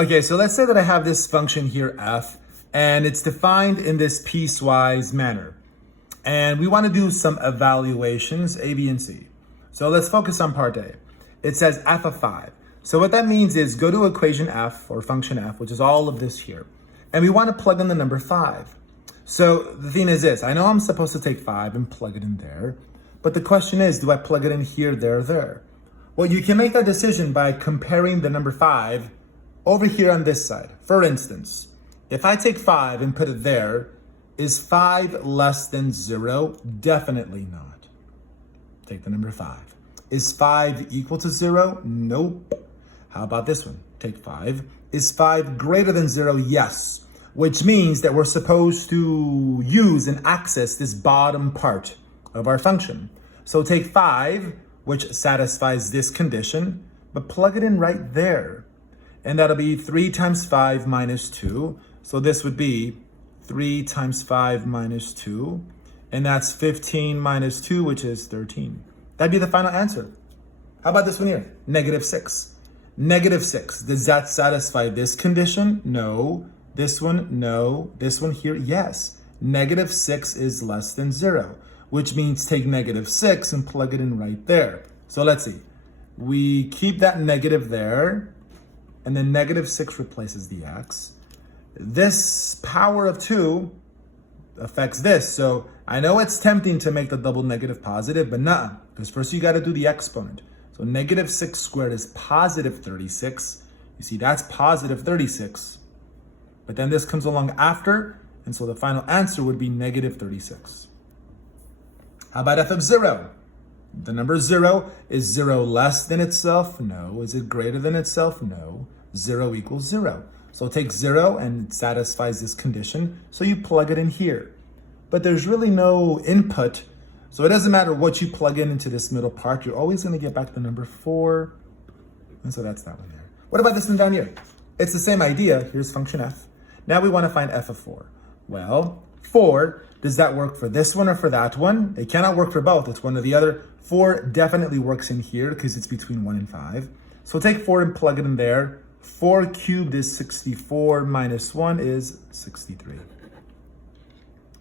Okay, so let's say that I have this function here, f, and it's defined in this piecewise manner. And we want to do some evaluations, a, b, and c. So let's focus on part A. It says f of 5. So what that means is go to equation f, or function f, which is all of this here. And we want to plug in the number 5. So the thing is this, I know I'm supposed to take 5 and plug it in there. But the question is, do I plug it in here, there, there? Well, you can make that decision by comparing the number 5 over here on this side. For instance, if I take 5 and put it there, is 5 less than 0? Definitely not. Take the number 5. Is 5 equal to 0? Nope. How about this one? Take 5. Is 5 greater than 0? Yes. Which means that we're supposed to use and access this bottom part of our function. So take 5, which satisfies this condition, but plug it in right there. And that'll be 3 times 5 minus 2. So this would be 3 times 5 minus 2. And that's 15 minus 2, which is 13. That'd be the final answer. How about this one here? Negative 6. Negative 6. Does that satisfy this condition? No. This one? No. This one here? Yes. Negative 6 is less than 0, which means take negative 6 and plug it in right there. So let's see. We keep that negative there, and then negative 6 replaces the x. This power of 2 affects this. So I know it's tempting to make the double negative positive, but nah, because first you got to do the exponent. So negative 6 squared is positive 36. You see, that's positive 36. But then this comes along after, and so the final answer would be negative 36. How about f of 0? The number 0, is 0 less than itself? No. Is it greater than itself? No. 0 equals 0. So take 0 and it satisfies this condition, so you plug it in here. But there's really no input, so it doesn't matter what you plug in into this middle part, you're always going to get back the number 4. And so that's that one there. What about this one down here? It's the same idea. Here's function f. Now we want to find f of 4. Well, 4, does that work for this one or for that one? It cannot work for both. It's one or the other. 4 definitely works in here because it's between 1 and 5. So take 4 and plug it in there. 4 cubed is 64 minus 1 is 63.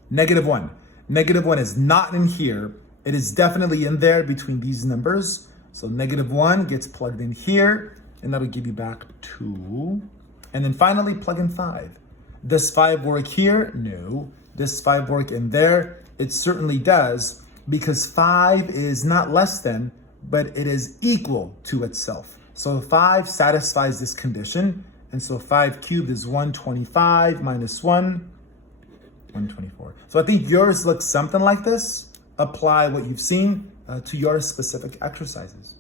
Negative 1. Negative 1 is not in here. It is definitely in there between these numbers. So negative 1 gets plugged in here, and that'll give you back 2. And then finally, plug in 5. Does 5 work here? No. Does 5 work in there? It certainly does, because 5 is not less than, but it is equal to itself. So 5 satisfies this condition, and so 5 cubed is 125 minus 1, 124. So I think yours looks something like this. Apply what you've seen to your specific exercises.